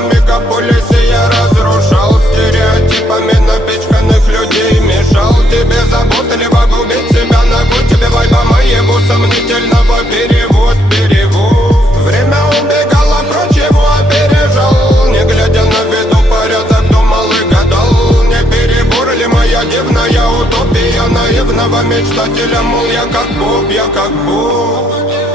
мегаполисе я разрушал стереотипами напичканных людей. Мешал тебе заботливо губить себя ногу. Тебе вайба моего сомнительного перевод. Время убегало прочь, его опережал. Не глядя на виду порядок, думал и гадал. Не перебор ли моя дивная утопия наивного мечтателя? Мол, я как Бог, я как Бог.